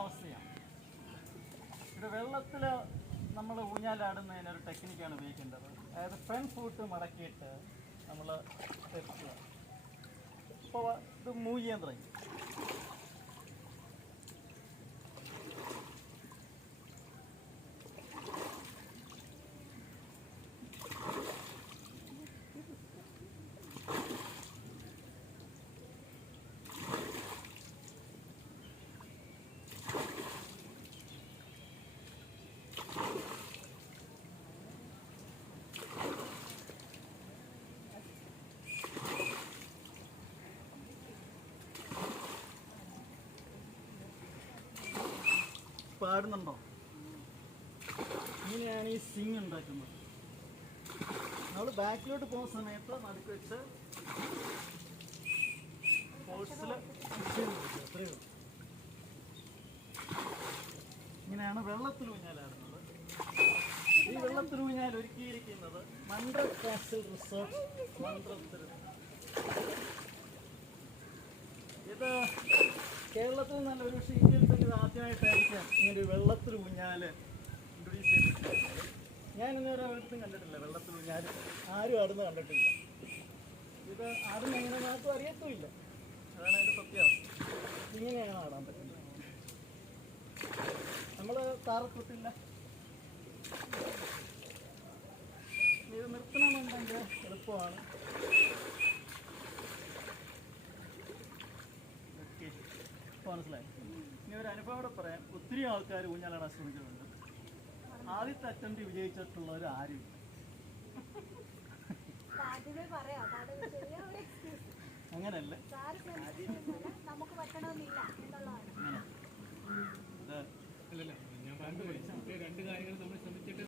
അവസ്ഥയാണ്. ഇത് വെള്ളത്തിൽ നമ്മൾ ഊഞ്ഞാലാടുന്നതിനൊരു ടെക്നിക്കാണ് ഉപയോഗിക്കേണ്ടത്. അതായത് ഫ്രണ്ട് ഫൂട്ട് മടക്കിയിട്ട് നമ്മൾ എത്തുക. ഇപ്പോൾ ഇത് മൂവ് ചെയ്യാൻ തുടങ്ങി. പാടുന്നുണ്ടോ? ഇങ്ങനെയാണ് ഈ സ്വിങ് ഉണ്ടാക്കുന്നത്. നമ്മൾ ബാക്കിലോട്ട് പോകുന്ന സമയത്ത് നടുക്ക് വെച്ച് ഫോഴ്സിൽ അത്രയും. ഇങ്ങനെയാണ് വെള്ളത്തിൽ ഊഞ്ഞാലാടുന്നത്. ഈ വെള്ളത്തിൽ ഊഞ്ഞാൽ ഒരുക്കിയിരിക്കുന്നത് മൺട്ര കാസ്റ്റൽ റിസോർട്ട് മൺട്രത്തിൽ. ഇത് കേരളത്തിൽ നല്ല ഒരു പക്ഷേ ഇന്ത്യയിൽ തന്നെ ഇത് ആദ്യമായിട്ടായിരിക്കാം ഇങ്ങനൊരു വെള്ളത്തിൽ ഊഞ്ഞാൽ ഇൻട്രൊഡ്യൂസ് ചെയ്തിട്ടുള്ളത്. ഞാൻ ഇന്നേരം ഒരിടത്തും കണ്ടിട്ടില്ല വെള്ളത്തിൽ ഊഞ്ഞാൽ. ആരും ആടുന്ന കണ്ടിട്ടില്ല. ഇത് ആടുന്ന എങ്ങനെ ആർക്കും അറിയത്തുമില്ല. അതാണ് അതിൻ്റെ പ്രത്യേകത. ഇങ്ങനെയാണ് ആടാൻ പറ്റുന്നത്. നമ്മൾ താറത്തൊട്ടില്ല. ഇത് നിർത്തണമെന്നുണ്ടെങ്കിൽ എളുപ്പമാണ്. മനസ്സിലായി. ഇനി ഒരു അനുഭവം കൂടെ പറയാം. ഒത്തിരി ആൾക്കാർ ഊഞ്ഞാലാടാൻ ശ്രമിച്ചിട്ടുണ്ട്. ആദ്യത്തെ അറ്റംപ്റ്റ് വിജയിച്ചിട്ടുള്ളവർ ആരും അങ്ങനല്ലേ. അല്ലല്ലോ, ഞാൻ രണ്ട് കാര്യങ്ങൾ നമ്മൾ